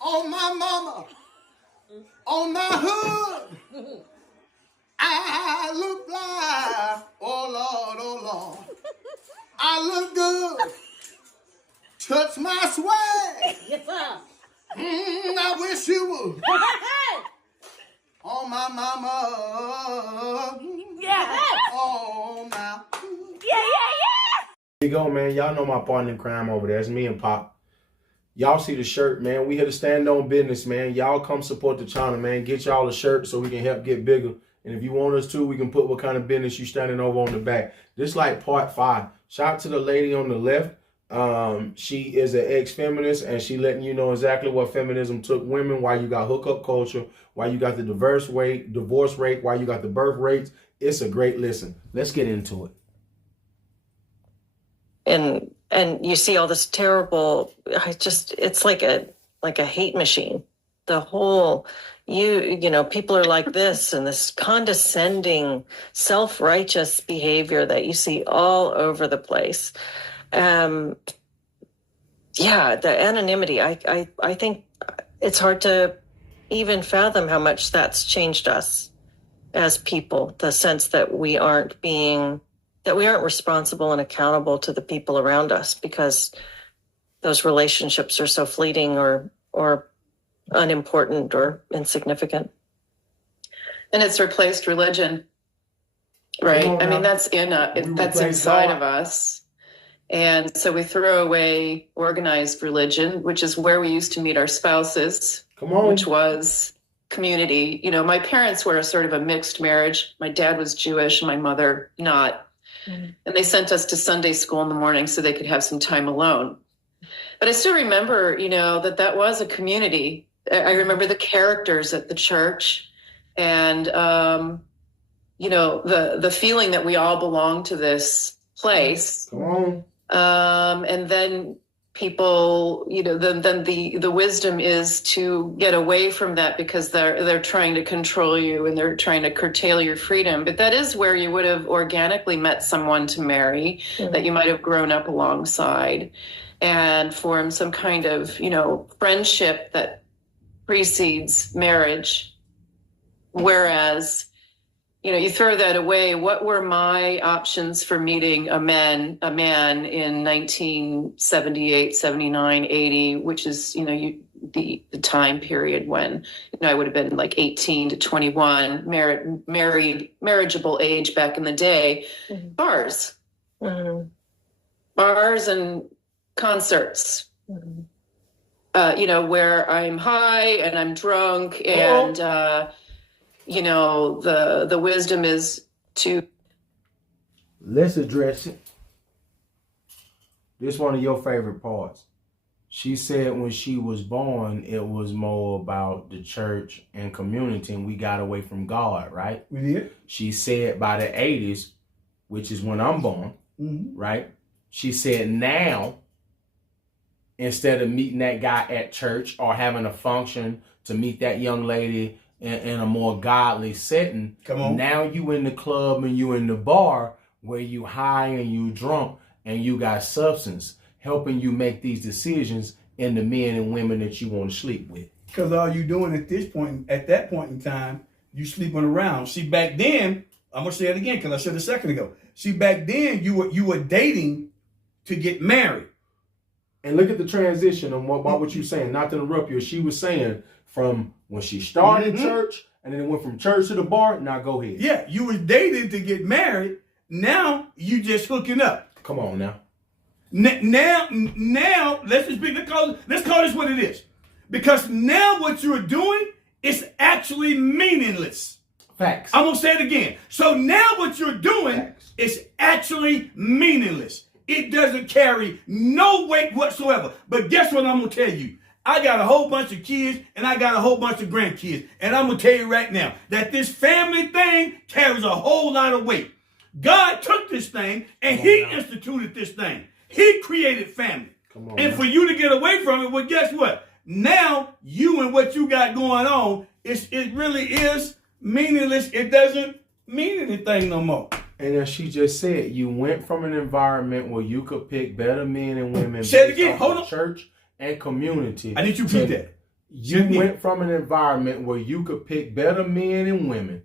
on my mama, on my hood. I look fly, oh Lord, I look good, touch my swag. Yes, sir. I wish you would. On my mama, Yeah. on my hood. Yeah. Here you go, man. Y'all know my partner in crime over there. It's me and Pop. Y'all see the shirt, man. We here to stand on business, man. Y'all come support the channel, man. Get y'all a shirt so we can help get bigger. And if you want us to, we can put what kind of business you standing over on the back. This like part 5. Shout out to the lady on the left. She is an ex-feminist, and she letting you know exactly what feminism took women, why you got hookup culture, why you got the divorce rate, why you got the birth rates. It's a great listen. Let's get into it. And you see all this terrible, it's like a hate machine. The whole, you know, people are like this, and this condescending, self-righteous behavior that you see all over the place. The anonymity, I think it's hard to even fathom how much that's changed us as people, the sense that we aren't responsible and accountable to the people around us because those relationships are so fleeting or unimportant or insignificant. And it's replaced religion, right? I mean, that's inside of us. And so we throw away organized religion, which is where we used to meet our spouses, which was community. You know, my parents were sort of a mixed marriage. My dad was Jewish, my mother not. And they sent us to Sunday school in the morning so they could have some time alone. But I still remember, you know, that was a community. I remember the characters at the church and, you know, the feeling that we all belong to this place. And then people, you know, then the wisdom is to get away from that because they're trying to control you and they're trying to curtail your freedom. But that is where you would have organically met someone to marry that you might have grown up alongside and formed some kind of, you know, friendship that precedes marriage. Whereas, you know, you throw that away. What were my options for meeting a man in 1978, 79, 80, which is, you know, the time period when, you know, I would have been like 18 to 21, marriageable age back in the day. Bars. Bars and concerts. You know, where I'm high and I'm drunk and you know, the wisdom is to... Let's address it. This is one of your favorite parts. She said when she was born, it was more about the church and community, and we got away from God, right? We did. She said by the 80s, which is when I'm born, right? She said now, instead of meeting that guy at church or having a function to meet that young lady in a more godly setting. Now you in the club and you in the bar where you high and you drunk and you got substance helping you make these decisions in the men and women that you want to sleep with. Because all you doing at that point in time, you sleeping around. See, back then, I'm gonna say it again because I said a second ago. See, back then you were dating to get married. And look at the transition on what you're saying. Not to interrupt you. She was saying from when she started church and then it went from church to the bar. Now go ahead. Yeah, you was dating to get married. Now you just hooking up. Come on now. Now let's call this what it is. Because now what you're doing is actually meaningless. Facts. I'm gonna say it again. So now what you're doing is actually meaningless. It doesn't carry no weight whatsoever. But guess what I'm going to tell you? I got a whole bunch of kids and I got a whole bunch of grandkids. And I'm going to tell you right now that this family thing carries a whole lot of weight. God took this thing and he instituted this thing. He created family. And for you to get away from it, well, guess what? Now you and what you got going on, it really is meaningless. It doesn't mean anything no more. And as she just said, you went from an environment where you could pick better men and women. Say it again. Hold on. Church and community. I need you to repeat that. You went from an environment where you could pick better men and women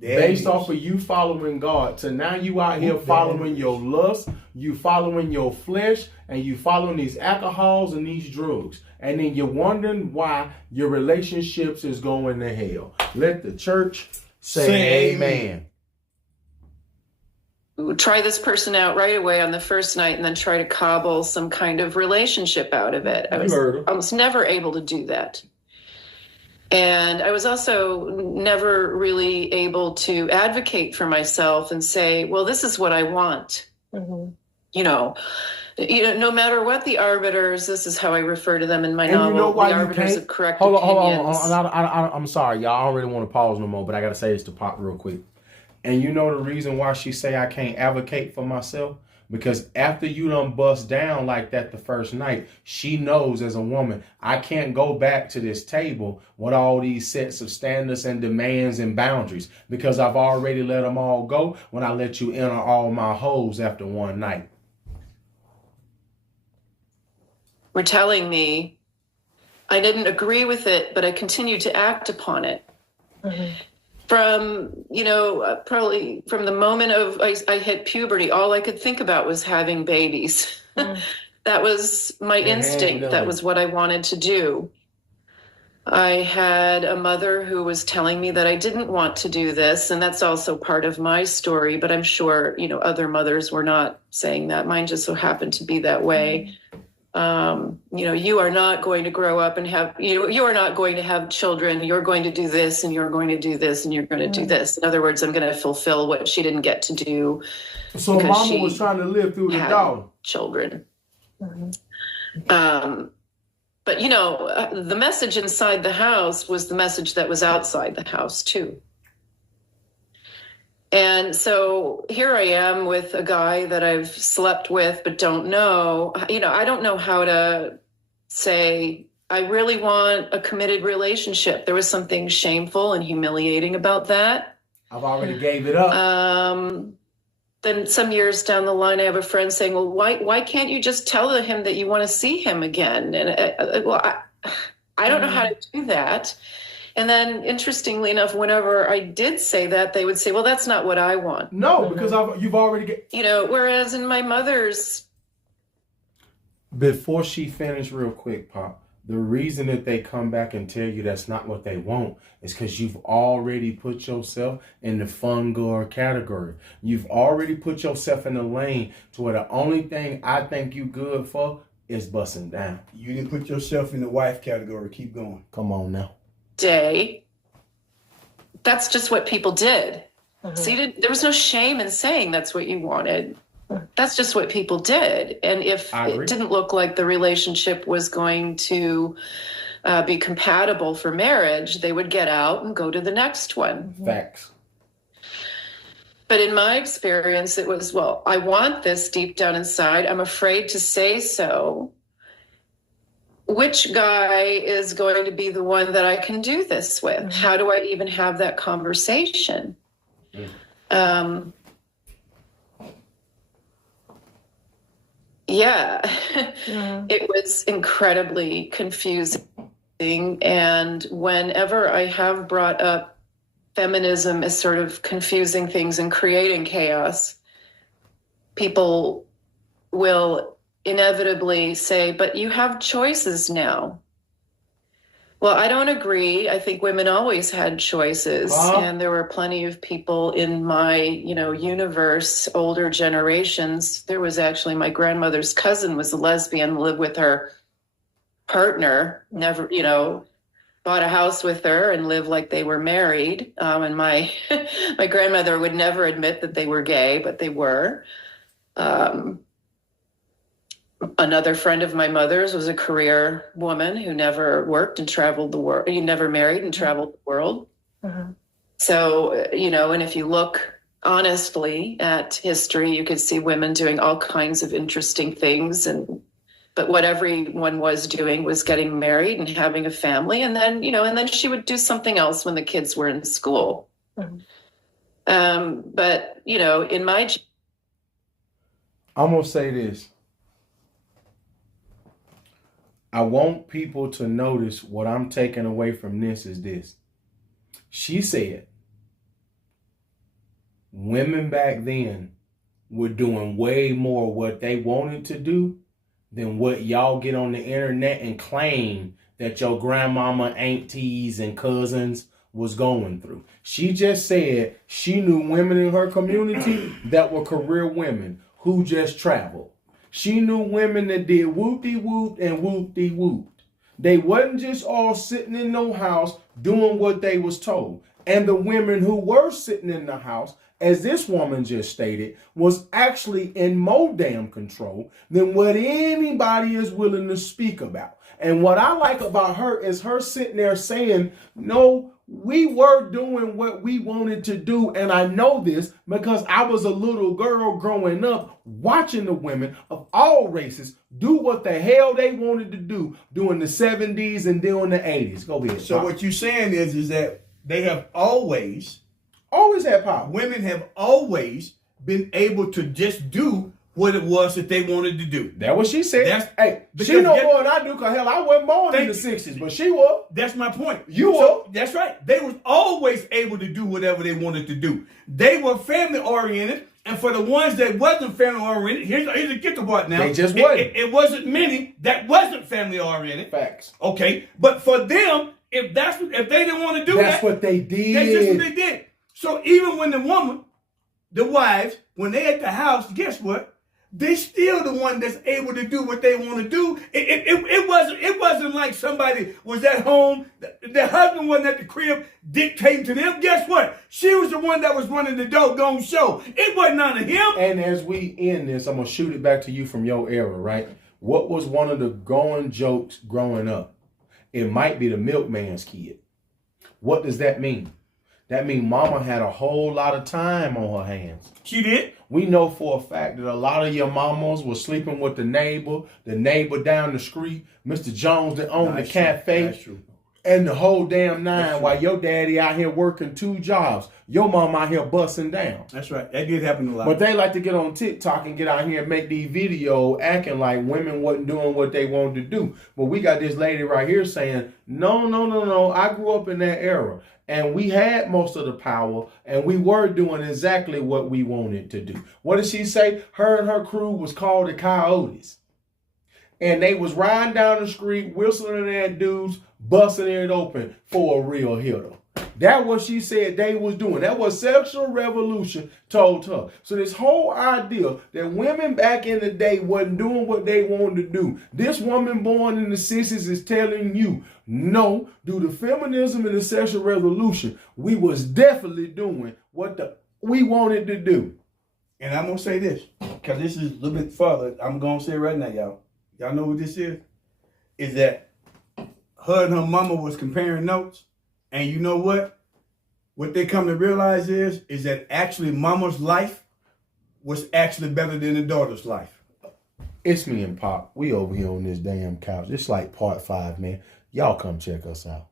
based off of you following God to now you out here following your lust, you following your flesh, and you following these alcohols and these drugs. And then you're wondering why your relationships is going to hell. Let the church say amen. Try this person out right away on the first night and then try to cobble some kind of relationship out of it. I was never able to do that. And I was also never really able to advocate for myself and say, well, this is what I want. Mm-hmm. No matter what the arbiters, this is how I refer to them in my novel, you know why the arbiters of correct opinions. Hold on. I'm sorry, y'all. I don't really want to pause no more, but I got to say this to Pop real quick. And you know the reason why she say I can't advocate for myself? Because after you done bust down like that the first night, she knows as a woman, I can't go back to this table with all these sets of standards and demands and boundaries because I've already let them all go when I let you enter all my holes after one night. Were telling me I didn't agree with it, but I continued to act upon it. Mm-hmm. From, probably from the moment of I hit puberty, all I could think about was having babies. Mm. That was my instinct. That was what I wanted to do. I had a mother who was telling me that I didn't want to do this, and that's also part of my story, but I'm sure, other mothers were not saying that. Mine just so happened to be that way. You are not going to grow up and have, you are not going to have children. You're going to do this and you're going to do this and you're going to do this. In other words, I'm going to fulfill what she didn't get to do. So mama was trying to live through the dog. Children. Mm-hmm. But the message inside the house was the message that was outside the house too. And so here I am with a guy that I've slept with but don't know. I don't know how to say, I really want a committed relationship. There was something shameful and humiliating about that. I've already gave it up. Then some years down the line, I have a friend saying, well, why can't you just tell him that you want to see him again? And I don't know how to do that. And then, interestingly enough, whenever I did say that, they would say, well, that's not what I want. No, because you've already whereas in my mother's. Before she finished real quick, Pop, the reason that they come back and tell you that's not what they want is because you've already put yourself in the fun girl category. You've already put yourself in the lane to where the only thing I think you good for is busting down. You didn't put yourself in the wife category. Keep going. Come on now. Day. That's just what people did. Mm-hmm. So there was no shame in saying that's what you wanted. That's just what people did. And if it didn't look like the relationship was going to be compatible for marriage, they would get out and go to the next one. Facts. But in my experience, it was, well, I want this deep down inside. I'm afraid to say so. Which guy is going to be the one that I can do this with? Mm-hmm. How do I even have that conversation? Mm. It was incredibly confusing. And whenever I have brought up feminism as sort of confusing things and creating chaos, people will inevitably say, but you have choices now. Well, I don't agree. I think women always had choices. And there were plenty of people in my, universe, older generations. There was actually my grandmother's cousin was a lesbian, lived with her partner, never, bought a house with her and lived like they were married. And my grandmother would never admit that they were gay, but they were. Another friend of my mother's was a career woman who never worked and traveled the world. You never married and traveled the world. Mm-hmm. So, and if you look honestly at history, you could see women doing all kinds of interesting things. But what everyone was doing was getting married and having a family. And then, and then she would do something else when the kids were in school. Mm-hmm. But, in my. I'm going to say this. I want people to notice what I'm taking away from this is this. She said, women back then were doing way more what they wanted to do than what y'all get on the internet and claim that your grandmama, aunties, and cousins was going through. She just said she knew women in her community that were career women who just traveled. She knew women that did whoop-de-whoop and whoop-de-whoop. They wasn't just all sitting in no house doing what they was told. And the women who were sitting in the house, as this woman just stated, was actually in more damn control than what anybody is willing to speak about. And what I like about her is her sitting there saying, no, we were doing what we wanted to do. And I know this because I was a little girl growing up watching the women of all races do what the hell they wanted to do during the 70s and during the 80s. Go ahead. So what you're saying is that they have always had power. Women have always been able to just do what it was that they wanted to do. That's what she said. She know more than I do, because hell, I wasn't born in the 60s, but she was. That's my point. You were. That's right. They was always able to do whatever they wanted to do. They were family oriented, and for the ones that wasn't family oriented, here's the kicker part now. They just wasn't. It wasn't many that wasn't family oriented. Facts. Okay, but for them, if they didn't want to do that's what they did. That's just what they did. So even when the wives, when they at the house, guess what? They still the one that's able to do what they want to do. It wasn't like somebody was at home. The husband wasn't at the crib dictating to them. Guess what? She was the one that was running the doggone show. It wasn't none of him. And as we end this, I'm gonna shoot it back to you from your era, right? What was one of the going jokes growing up? It might be the milkman's kid. What does that mean? That means mama had a whole lot of time on her hands. She did. We know for a fact that a lot of your mamas were sleeping with the neighbor down the street, Mr. Jones that owned the cafe. That's true. And the whole damn nine while your daddy out here working 2 jobs. Your mom out here busting down. That's right. That did happen a lot. But they like to get on TikTok and get out here and make these videos acting like women wasn't doing what they wanted to do. But we got this lady right here saying, no. I grew up in that era. And we had most of the power, and we were doing exactly what we wanted to do. What did she say? Her and her crew was called the Coyotes. And they was riding down the street, whistling at dudes, busting it open for a real hitter. That's what she said they was doing. That was sexual revolution told her. So this whole idea that women back in the day wasn't doing what they wanted to do. This woman born in the 60s is telling you, no, due to feminism and the sexual revolution, we was definitely doing what we wanted to do. And I'm going to say this, because this is a little bit further. I'm going to say it right now, y'all. Y'all know what this is? Is that her and her mama was comparing notes. And you know what? What they come to realize is that actually mama's life was actually better than the daughter's life. It's me and Pop. We over here on this damn couch. It's like part 5, man. Y'all come check us out.